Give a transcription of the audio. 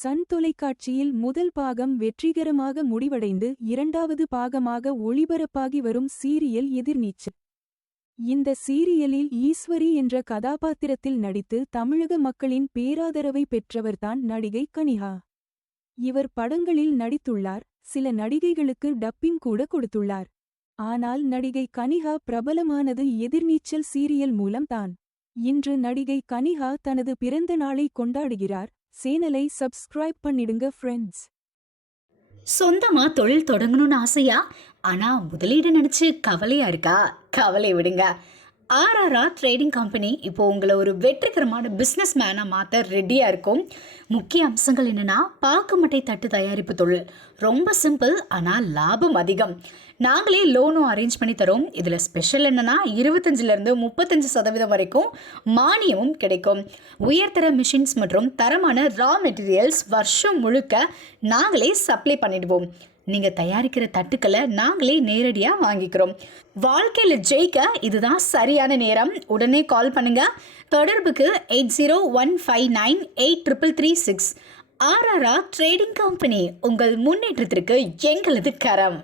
Sun தொலைக்காட்சியில் முதல் பாகம் வெற்றிகரமாக முடிவடைந்து இரண்டாவது பாகமாக ஒளிபரப்பாகி வரும் சீரியல் எதிர்நீச்சல். இந்த சீரியலில் ஈஸ்வரி என்ற கதாபாத்திரத்தில் நடித்து தமிழக மக்களின் பேராதரவை பெற்றவர்தான் நடிகை கனிஹா. இவர் படங்களில் நடித்துள்ளார், சில நடிகைகளுக்கு டப்பிங் கூட கொடுத்துள்ளார். ஆனால் நடிகை கனிஹா பிரபலமானது எதிர்நீச்சல் சீரியல் மூலம்தான். இன்று நடிகை கனிஹா தனது பிறந்த நாளை கொண்டாடுகிறார். சேனலை சப்ஸ்கிரைப் பண்ணிடுங்க ஃப்ரெண்ட்ஸ். சொந்தமா தொழில் தொடங்கணும்னு ஆசையா? ஆனா முதலீடு நினைச்சு கவலையா இருக்கா? கவலை விடுங்க. ஆர்ஆர்ஆர் ட்ரேடிங் கம்பெனி இப்போ உங்களை ஒரு வெற்றிகரமான பிஸ்னஸ் மேனாக மாற்ற ரெடியாக இருக்கும். முக்கிய அம்சங்கள் என்னென்னா, பாக்குமட்டை தட்டு தயாரிப்பு தொழில் ரொம்ப சிம்பிள், ஆனால் லாபம் அதிகம். நாங்களே லோனும் அரேஞ்ச் பண்ணி தரோம். இதில் ஸ்பெஷல் என்னென்னா 25% 35% வரைக்கும் மானியமும் கிடைக்கும். உயர்தர மிஷின்ஸ் மற்றும் தரமான ரா மெட்டீரியல்ஸ் வருஷம் முழுக்க நாங்களே சப்ளை பண்ணிடுவோம். நீங்கள் தயாரிக்கிற தட்டுக்களை நாங்களே நேரடியாக வாங்கிக்கிறோம். வாழ்க்கையில் ஜெயிக்க இதுதான் சரியான நேரம். உடனே கால் பண்ணுங்க. தொடர்புக்கு 8015983336. ஆர்ஆர்ஆர் ட்ரேடிங் கம்பெனி, உங்கள் முன்னேற்றத்திற்கு எங்களது கரம்.